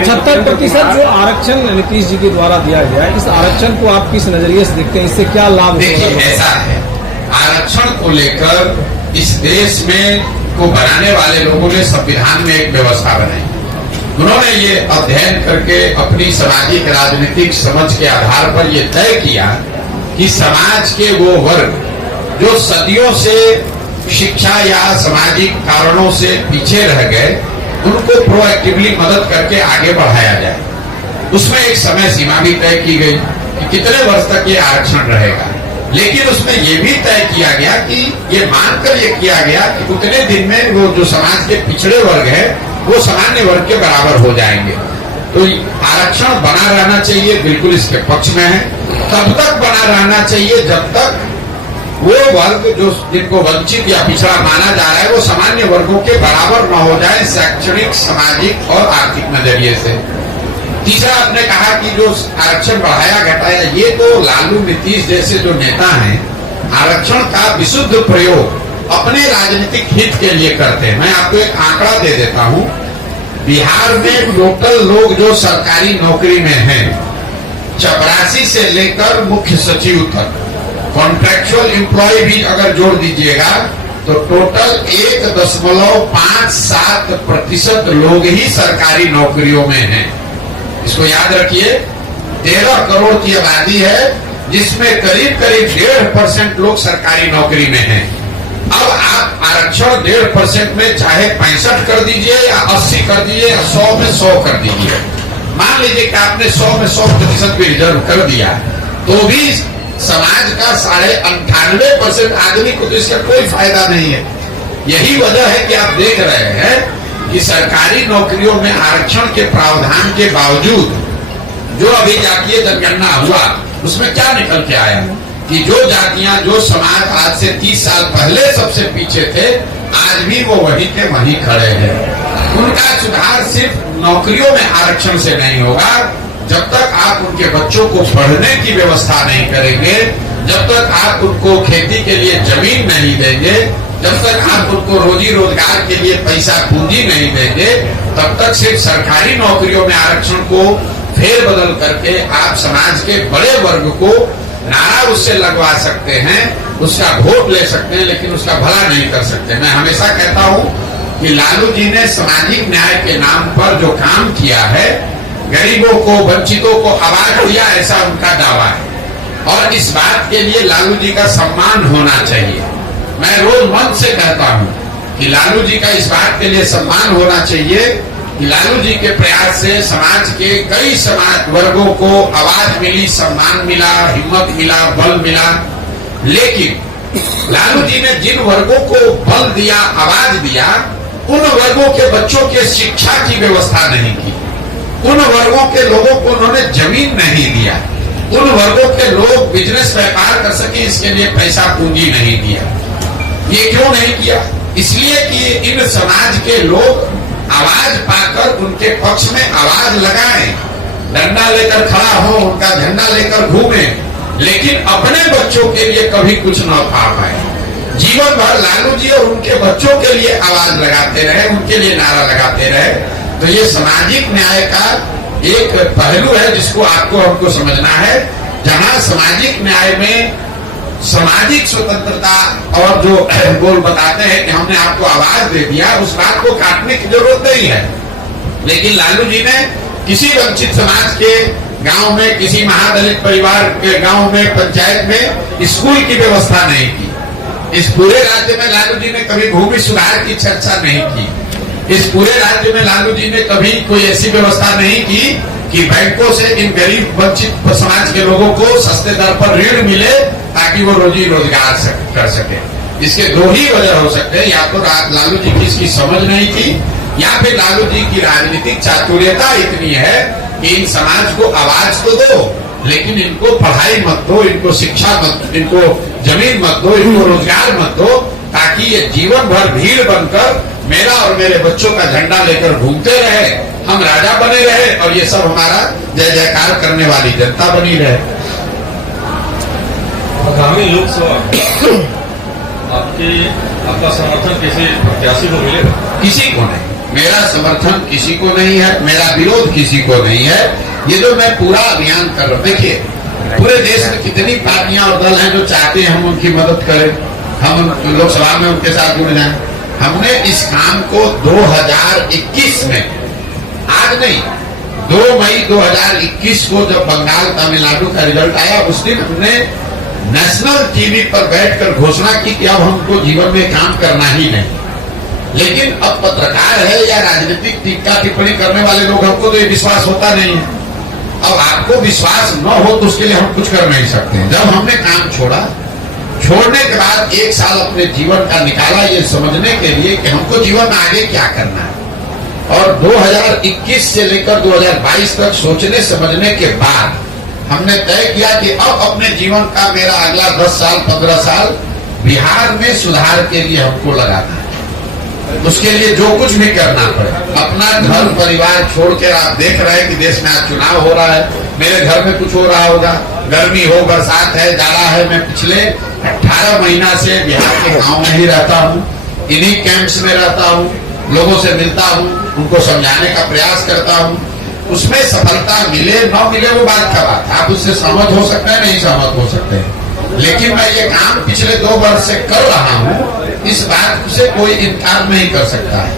75% जो आरक्षण नीतीश जी के द्वारा दिया गया है, इस आरक्षण को आप किस नजरिए से देखते हैं? इससे क्या लाभ? देखिए, ऐसा है, आरक्षण को लेकर इस देश में को बनाने वाले लोगों ने संविधान में एक व्यवस्था बनाई। उन्होंने ये अध्ययन करके अपनी सामाजिक राजनीतिक समझ के आधार पर ये तय किया कि समाज के वो वर्ग जो सदियों से शिक्षा या सामाजिक कारणों से पीछे रह गए, उनको प्रोएक्टिवली मदद करके आगे बढ़ाया जाए। उसमें एक समय सीमा भी तय की गई कि कितने वर्ष तक ये आरक्षण रहेगा, लेकिन उसमें ये भी तय किया गया कि ये मानकर ये किया गया कि उतने दिन में वो जो समाज के पिछड़े वर्ग है वो सामान्य वर्ग के बराबर हो जाएंगे। तो आरक्षण बना रहना चाहिए, बिल्कुल इसके पक्ष में है। तब तक बना रहना चाहिए जब तक वो वर्ग जो जिनको वंचित या पिछड़ा माना जा रहा है वो सामान्य वर्गों के बराबर न हो जाए, शैक्षणिक, सामाजिक और आर्थिक नजरिए से। तीसरा, आपने कहा कि जो आरक्षण बढ़ाया घटाया, ये तो लालू नीतीश जैसे जो नेता हैं आरक्षण का विशुद्ध प्रयोग अपने राजनीतिक हित के लिए करते हैं। मैं आपको एक आंकड़ा दे देता हूं। बिहार में टोटल लोग जो सरकारी नौकरी में हैं, 84 से लेकर मुख्य सचिव तक, कॉन्ट्रेक्चुअल एम्प्लॉय भी अगर जोड़ दीजिएगा तो टोटल 1.57% लोग ही सरकारी नौकरियों में हैं। इसको याद रखिए, 13 करोड़ की आबादी है जिसमें करीब 1.5% लोग सरकारी नौकरी में हैं। अब आप आरक्षण 1.5% में चाहे 65 कर दीजिए या 80 कर दीजिए या 100 में 100 कर दीजिए, मान लीजिए कि आपने 100 में 100% भी रिजर्व कर दिया, तो भी समाज का 98.5% आदमी को तो इसका कोई फायदा नहीं है। यही वजह है कि आप देख रहे हैं कि सरकारी नौकरियों में आरक्षण के प्रावधान के बावजूद जो अभी जातीय जनगणना हुआ उसमें क्या निकल के आया कि जो जातियां, जो समाज आज से 30 साल पहले सबसे पीछे थे, आज भी वो वहीं के वहीं खड़े हैं। उनका सुधार सिर्फ नौकरियों में आरक्षण से नहीं होगा। जब तक आप उनके बच्चों को पढ़ने की व्यवस्था नहीं करेंगे, जब तक आप उनको खेती के लिए जमीन नहीं देंगे, जब तक आप उनको रोजी रोजगार के लिए पैसा पूंजी नहीं देंगे, तब तक सिर्फ सरकारी नौकरियों में आरक्षण को फेरबदल करके आप समाज के बड़े वर्ग को नारा उससे लगवा सकते हैं, उसका वोट ले सकते हैं, लेकिन उसका भला नहीं कर सकते। मैं हमेशा कहता हूं कि लालू जी ने सामाजिक न्याय के नाम पर जो काम किया है, गरीबों को, वंचितों को आवाज दिया, ऐसा उनका दावा है और इस बात के लिए लालू जी का सम्मान होना चाहिए। मैं रोज मन से कहता हूं कि लालू जी का इस बात के लिए सम्मान होना चाहिए कि लालू जी के प्रयास से समाज के कई समाज वर्गों को आवाज मिली, सम्मान मिला, हिम्मत मिला, बल मिला। लेकिन लालू जी ने जिन वर्गों को बल दिया, आवाज दिया, उन वर्गों के बच्चों के शिक्षा की व्यवस्था नहीं की, उन वर्गों के लोगों को उन्होंने जमीन नहीं दिया, उन वर्गों के लोग बिजनेस व्यापार कर सके इसके लिए पैसा पूंजी नहीं दिया। ये क्यों नहीं किया? इसलिए कि इन समाज के लोग आवाज पाकर उनके पक्ष में आवाज लगाएं, डंडा लेकर खड़ा हो, उनका झंडा लेकर घूमे, लेकिन अपने बच्चों के लिए कभी कुछ न पा पाए। जीवन भर लालू जी और उनके बच्चों के लिए आवाज लगाते रहे, उनके लिए नारा लगाते रहे। तो ये सामाजिक न्याय का एक पहलू है जिसको आपको हमको समझना है। जहां सामाजिक न्याय में सामाजिक स्वतंत्रता और जो बोल बताते हैं कि हमने आपको आवाज दे दिया, उस बात को काटने की जरूरत नहीं है। लेकिन लालू जी ने किसी वंचित समाज के गांव में, किसी महादलित परिवार के गांव में, पंचायत में स्कूल की व्यवस्था नहीं की। इस पूरे राज्य में लालू जी ने कभी भूमि सुधार की चर्चा नहीं की। इस पूरे राज्य में लालू जी ने कभी कोई ऐसी व्यवस्था नहीं की कि बैंकों से इन गरीब वंचित समाज के लोगों को सस्ते दर पर ऋण मिले ताकि वो रोजी रोजगार कर सके। इसके दो ही वजह हो सकते हैं, या तो लालू जी की इसकी समझ नहीं थी, या फिर लालू जी की राजनीतिक चातुर्यता इतनी है कि इन समाज को आवाज तो दो, लेकिन इनको पढ़ाई मत दो, इनको शिक्षा मत, इनको जमीन मत दो, इनको रोजगार मत दो, ताकि ये जीवन भर भीड़ बनकर मेरा और मेरे बच्चों का झंडा लेकर घूमते रहे, हम राजा बने रहे और ये सब हमारा जय जयकार करने वाली जनता बनी रहे। आगामी लोकसभा आपका समर्थन किसी प्रत्याशी को मिलेगा? किसी को नहीं। मेरा समर्थन किसी को नहीं है, मेरा विरोध किसी को नहीं है। ये जो मैं पूरा अभियान कर रहा हूं, देखिए पूरे देश में कितनी पार्टियां और दल हैं जो चाहते हैं हम उनकी मदद करें, हम लोकसभा में उनके साथ जुड़ जाएं। हमने इस काम को 2021 में, आज नहीं, 2 मई 2021 को जब बंगाल तमिलनाडु का रिजल्ट आया, उस दिन हमने नेशनल टीवी पर बैठकर घोषणा की कि अब हमको जीवन में काम करना ही नहीं। लेकिन अब पत्रकार है या राजनीतिक टीका टिप्पणी करने वाले लोग, हमको तो ये विश्वास होता नहीं है। अब आपको विश्वास न हो तो उसके लिए हम कुछ कर नहीं सकते। जब हमने काम छोड़ा, छोड़ने के बाद 1 साल अपने जीवन का निकाला ये समझने के लिए कि हमको जीवन में आगे क्या करना है, और 2021 से लेकर 2022 तक सोचने समझने के बाद हमने तय किया कि अब अपने जीवन का मेरा अगला 10 साल 15 साल बिहार में सुधार के लिए हमको लगाना है। उसके लिए जो कुछ भी करना पड़े, अपना घर परिवार छोड़कर, आप देख रहे हैं कि देश में आज चुनाव हो रहा है, मेरे घर में कुछ हो रहा होगा, गर्मी हो, बरसात है, जाड़ा है, मैं पिछले 18 महीना से बिहार के गांव में ही रहता हूँ, इन्हीं कैंप्स में रहता हूँ, लोगों से मिलता हूँ, उनको समझाने का प्रयास करता हूँ। उसमें सफलता मिले न मिले वो बात का बात, आप उससे सहमत हो सकते हैं, नहीं सहमत हो सकते हैं, लेकिन मैं ये काम पिछले 2 वर्ष से कर रहा हूँ, इस बात से कोई इनकार नहीं कर सकता है।